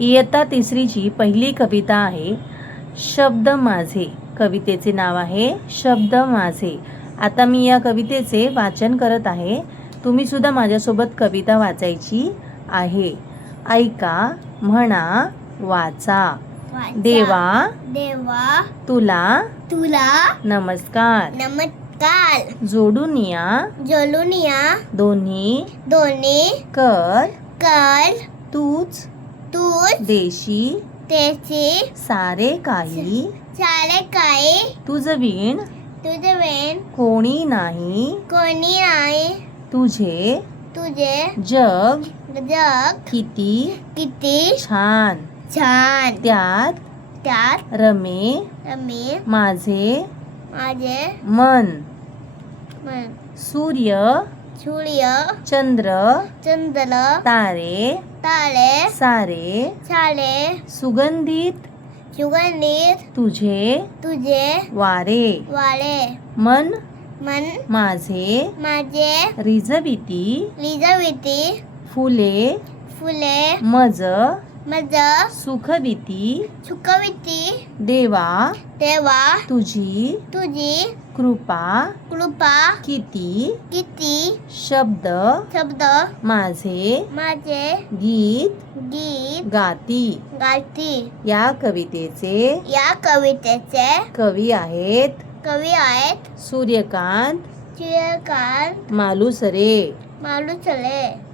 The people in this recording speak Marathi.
इयत्ता तिसरीची पहिली कविता आहे शब्द माझे. कवितेचे नाव आहे शब्द माझे. आता मी या कवितेचे वाचन करत आहे. तुम्ही सुद्धा माझ्यासोबत कविता वाचायची आहे. ऐका, म्हणा, वाचा. देवा देवा तुला तुला नमस्कार. नमस्कार. जोडून या दोन्ही कर कर तूच तूच देशी त्याचे सारे काही. सारे काही तुझवीण तुझे वेण कोणी नाही. कोणी नाही. तुझे जग जग किती किती छान. छान. त्यात त्यात रमे रमे माझे माझे मन. मन. सूर्य सूर्य चंद्र चंद्र तारे तारे सारे सारे सुगंधित सुगंधित तुझे वारे. वारे. मन मन माझे माझे रिझविती लिजविती फुले फुले मज मज सुखविती. सुखविती देवा देवा तुझी कृपा कृपा किती. किती शब्द शब्द माझे माझे गीत गीत गाती. गाती. या कवितेचे या कवितेचे कवी आहेत कवी आहेत सूर्यकांत सूर्यकांत मालुसरे. मालुसरे.